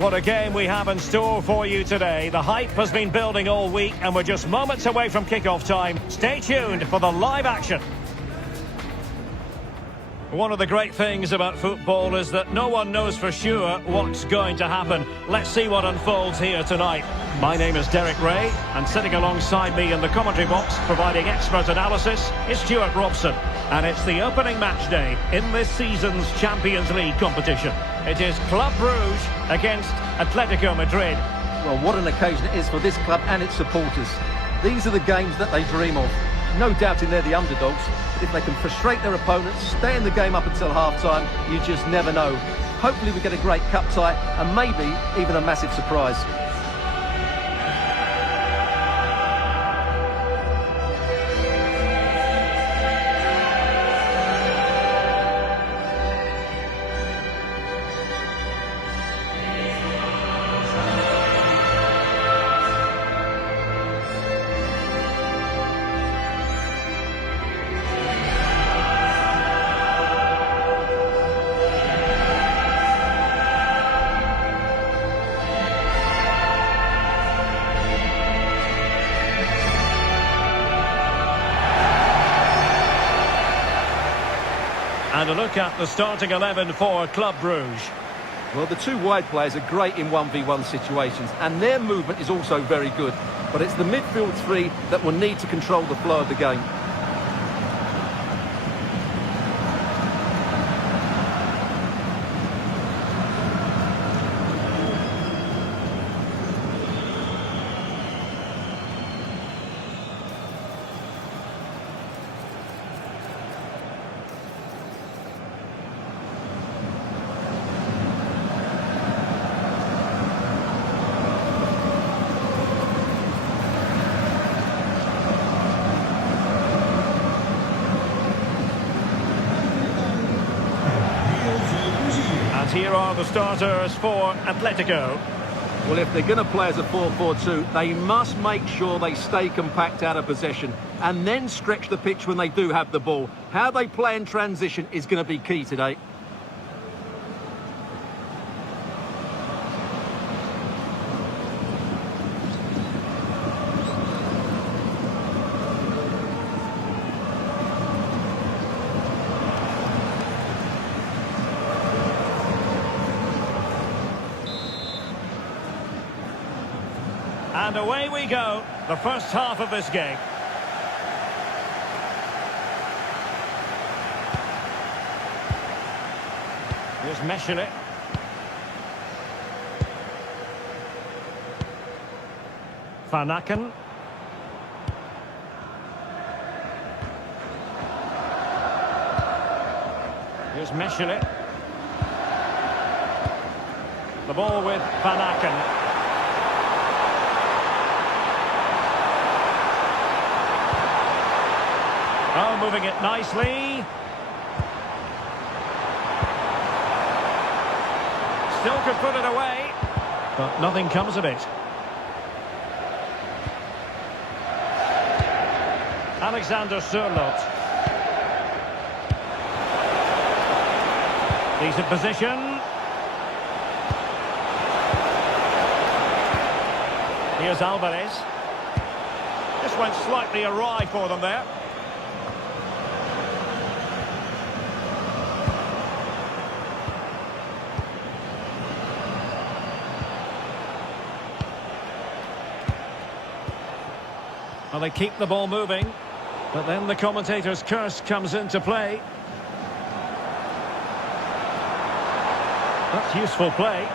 What a game we have in store for you today. The hype has been building all week and we're just moments away from kick-off time. Stay tuned for the live action. One of the great things about football is that no one knows for sure what's going to happen. Let's see what unfolds here tonight. My name is Derek Ray, and sitting alongside me in the commentary box, providing expert analysis, is Stuart Robson. And it's the opening match day in this season's Champions League competition. It is Club Bروj against Atletico Madrid. Well, what an occasion it is for this club and its supporters. These are the games that they dream of. No doubting they're the underdogs, but if they can frustrate their opponents, stay in the game up until half-time, you just never know. Hopefully we get a great cup tie and maybe even a massive surprise. And a look at the starting 11 for Club Brouj. Well, the two wide players are great in 1v1 situations, and their movement is also very good. But it's the midfield three that will need to control the flow of the game. And here are the starters for Atletico. Well, if they're going to play as a 4-4-2, they must make sure they stay compact out of possession and then stretch the pitch when they do have the ball. How they play in transition is going to be key today. And away we go, the first half of this game. Here's Meshele. Van Aken. Here's Meshele. The ball with Van Aken. Oh, moving it nicely. Still could put it away, but nothing comes of it. Alexander Sørloth. Decent position. Here's Alvarez. This went slightly awry for them there. Well, they keep the ball moving, but then the commentator's curse comes into play. That's useful play.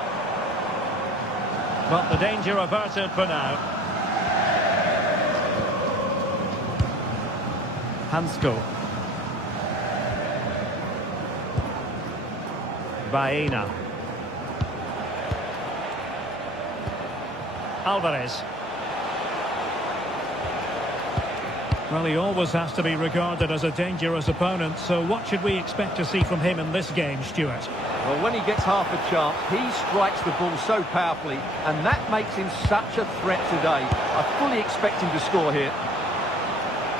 But the danger averted for now. Hansko. Baena. Alvarez. Well, he always has to be regarded as a dangerous opponent, so what should we expect to see from him in this game, Stuart? Well, when he gets half a chance, he strikes the ball so powerfully, and that makes him such a threat today. I fully expect him to score here.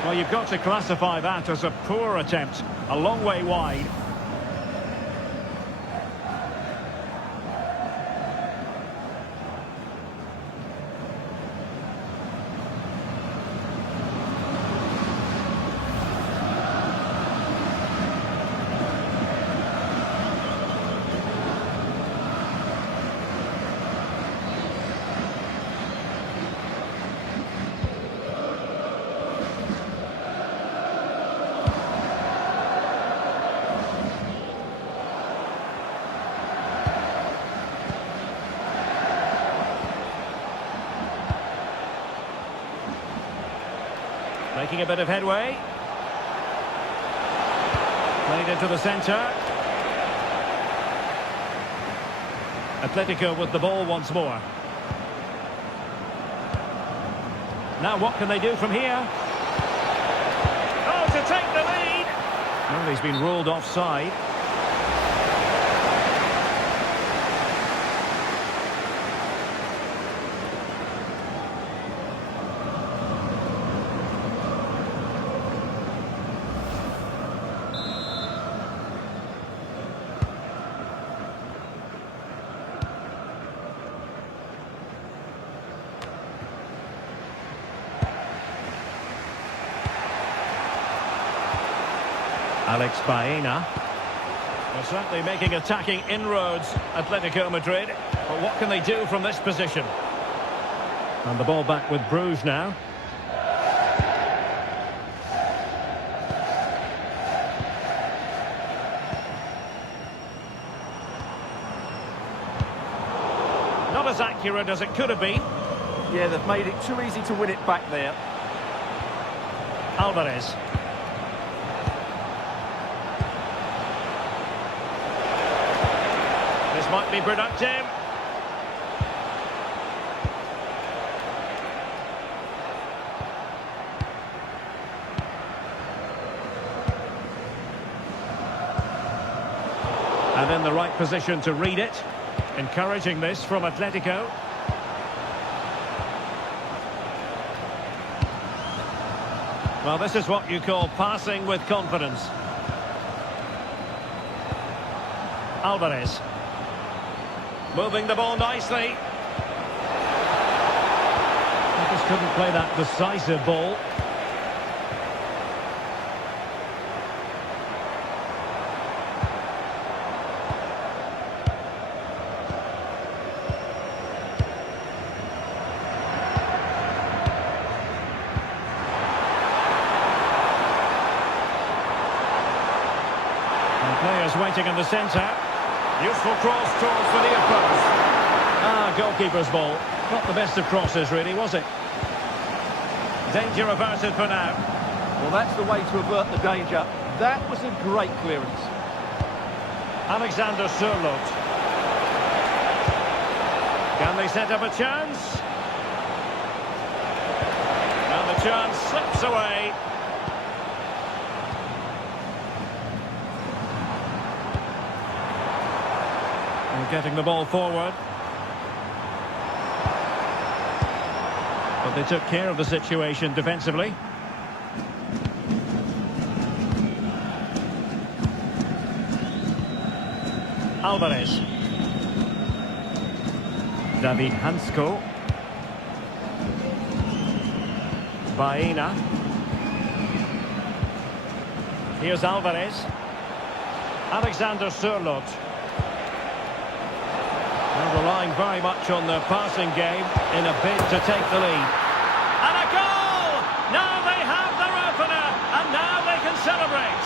Well, you've got to classify that as a poor attempt, a long way wide. Making a bit of headway. Played into the centre. Atletico with the ball once more. Now what can they do from here? Oh, to take the lead! Well, he's been ruled offside. Alex Baena. They're certainly making attacking inroads, Atletico Madrid. But what can they do from this position? And the ball back with Bruges now. Not as accurate as it could have been. Yeah, they've made it too easy to win it back there. Alvarez. This might be productive. And in the right position to read it. Encouraging this from Atletico. Well, this is what you call passing with confidence. Alvarez. Moving the ball nicely. He just couldn't play that decisive ball. And players waiting in the centre. Useful cross towards the near post. Goalkeeper's ball. Not the best of crosses, really, was it? Danger averted for now. Well, that's the way to avert the danger. That was a great clearance. Alexander Sørloth. Can they set up a chance? And the chance slips away. Getting the ball forward. But they took care of the situation defensively. Alvarez. David Hansko. Baena. Here's Alvarez. Alexander Sørloth. They're relying very much on their passing game in a bid to take the lead. And a goal! Now they have their opener, and now they can celebrate.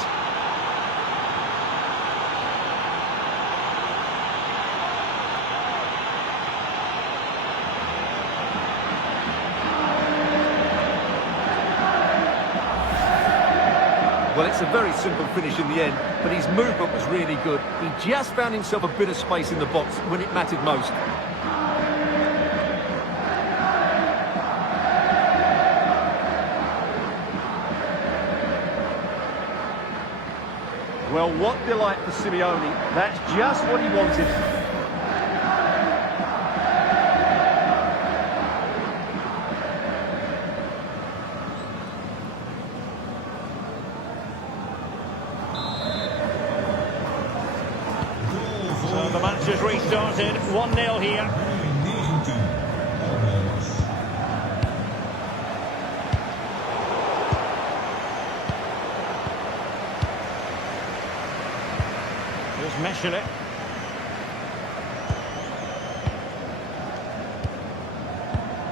Well, it's a very simple finish in the end, but his movement was really good. He just found himself a bit of space in the box when it mattered most. Well, what delight for Simeone. That's just what he wanted. So the match has restarted, 1-0 here. Here's Meshele.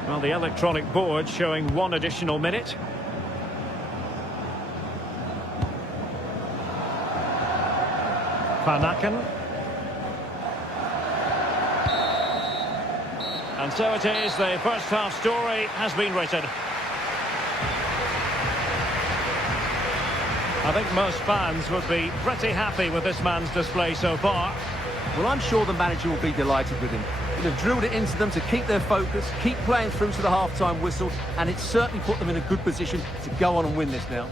Well, the electronic board showing 1 additional minute. Van Aken. And so it is, the first half story has been written. I think most fans would be pretty happy with this man's display so far. Well, I'm sure the manager will be delighted with him. He'll have drilled it into them to keep their focus, keep playing through to the half-time whistle, and it's certainly put them in a good position to go on and win this now.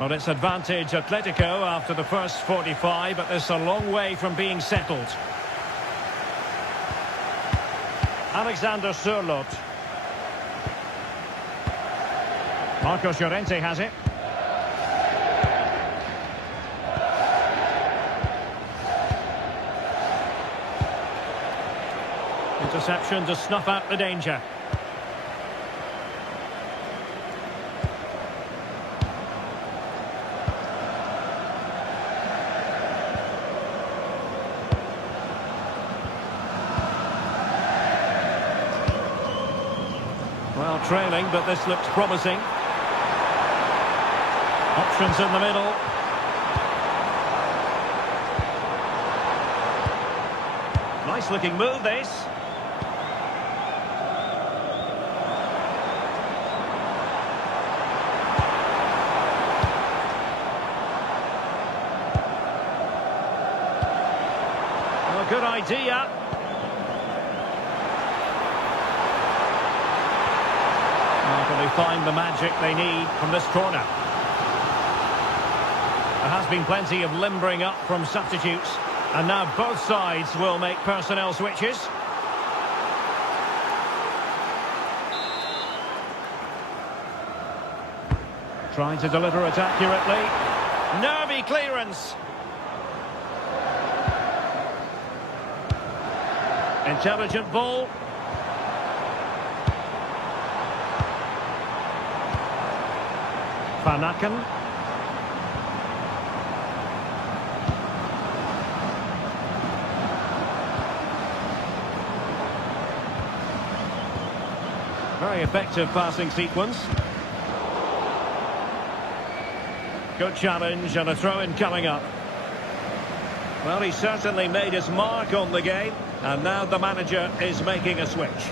Well, it's advantage Atletico after the first 45, but it's a long way from being settled. Alexander Sørloth. Marcos Llorente has it. Interception to snuff out the danger. Well, trailing, but this looks promising. Options in the middle. Nice looking move, this. Well, good idea. Can they find the magic they need from this corner? There has been plenty of limbering up from substitutes, and now both sides will make personnel switches. Trying to deliver it accurately. Nervy clearance. Intelligent ball. Van Aken. Very effective passing sequence. Good challenge and a throw-in coming up. Well, he certainly made his mark on the game, and now the manager is making a switch.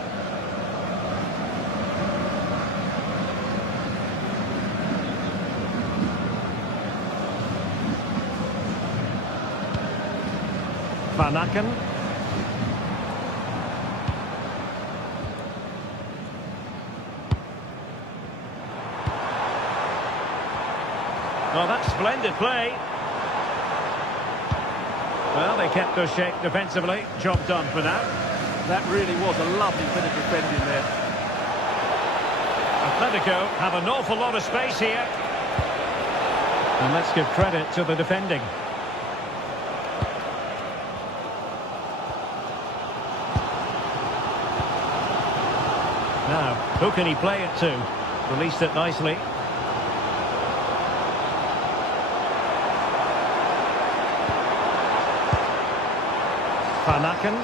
Van Aken. Oh, that's splendid play. Well, they kept their shape defensively. Job done for now. That really was a lovely bit of defending there. Atletico have an awful lot of space here. And let's give credit to the defending. Now, who can he play it to? Released it nicely. Van Aken.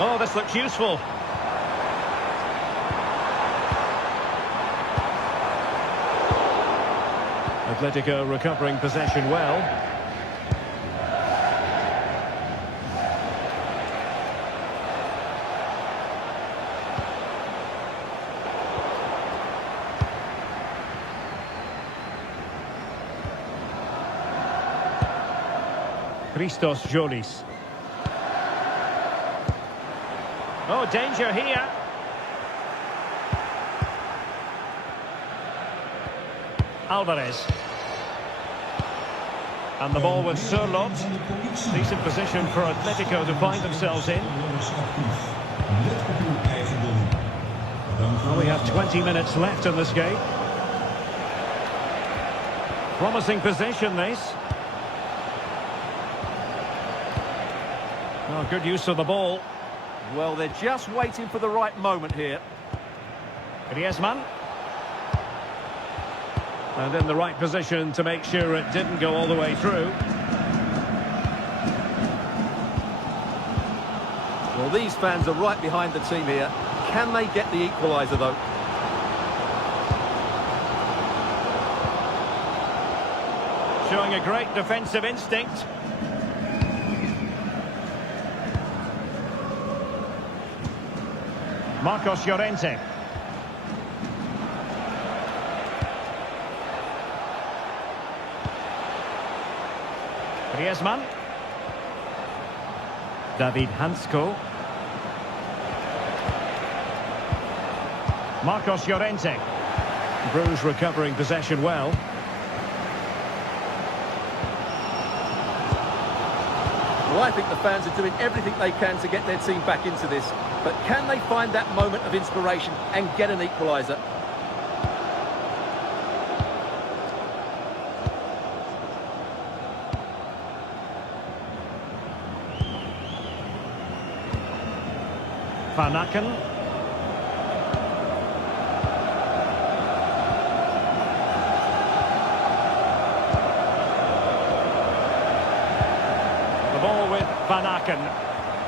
Oh, this looks useful. Atletico recovering possession well. Christos Jolis. Oh, danger here. Alvarez. And the ball with Sørloth. Decent position for Atletico to find themselves in. Well, we have 20 minutes left in this game. Promising position, this. Oh, good use of the ball. Well, they're just waiting for the right moment here. Griezmann. And in the right position to make sure it didn't go all the way through. Well, these fans are right behind the team here. Can they get the equaliser, though? Showing a great defensive instinct. Marcos Llorente. Griezmann. David Hansko. Marcos Llorente. Bruges recovering possession well. Well, I think the fans are doing everything they can to get their team back into this. But can they find that moment of inspiration and get an equaliser? Van Aken. The ball with Van Aken.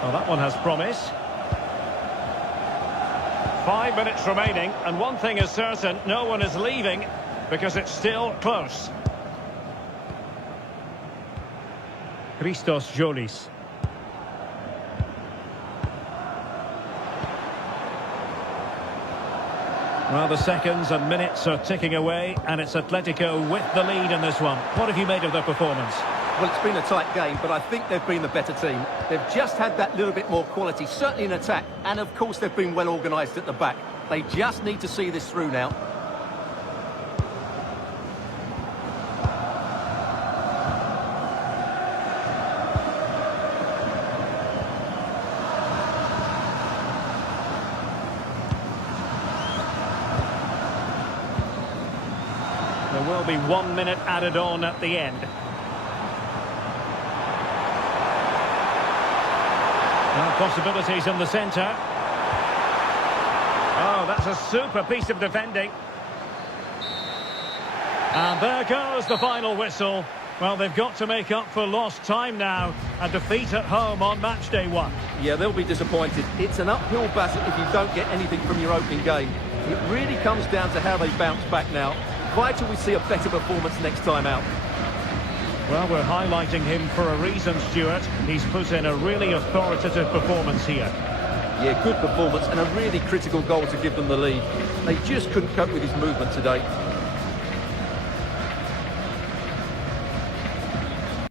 Well, that one has promise. 5 minutes remaining, and one thing is certain, no one is leaving because it's still close. Christos Jolis. Well, the seconds and minutes are ticking away, and it's Atletico with the lead in this one. What have you made of their performance? Well, it's been a tight game, but I think they've been the better team. They've just had that little bit more quality, certainly in attack, and of course they've been well organised at the back. They just need to see this through now. There will be 1 minute added on at the end. Well, possibilities in the centre. Oh, that's a super piece of defending. And there goes the final whistle. Well, they've got to make up for lost time now. A defeat at home on match day 1. Yeah, they'll be disappointed. It's an uphill battle if you don't get anything from your opening game. It really comes down to how they bounce back now. Vital we see a better performance next time out. Well, we're highlighting him for a reason, Stuart. He's put in a really authoritative performance here. Yeah, good performance and a really critical goal to give them the lead. They just couldn't cope with his movement today.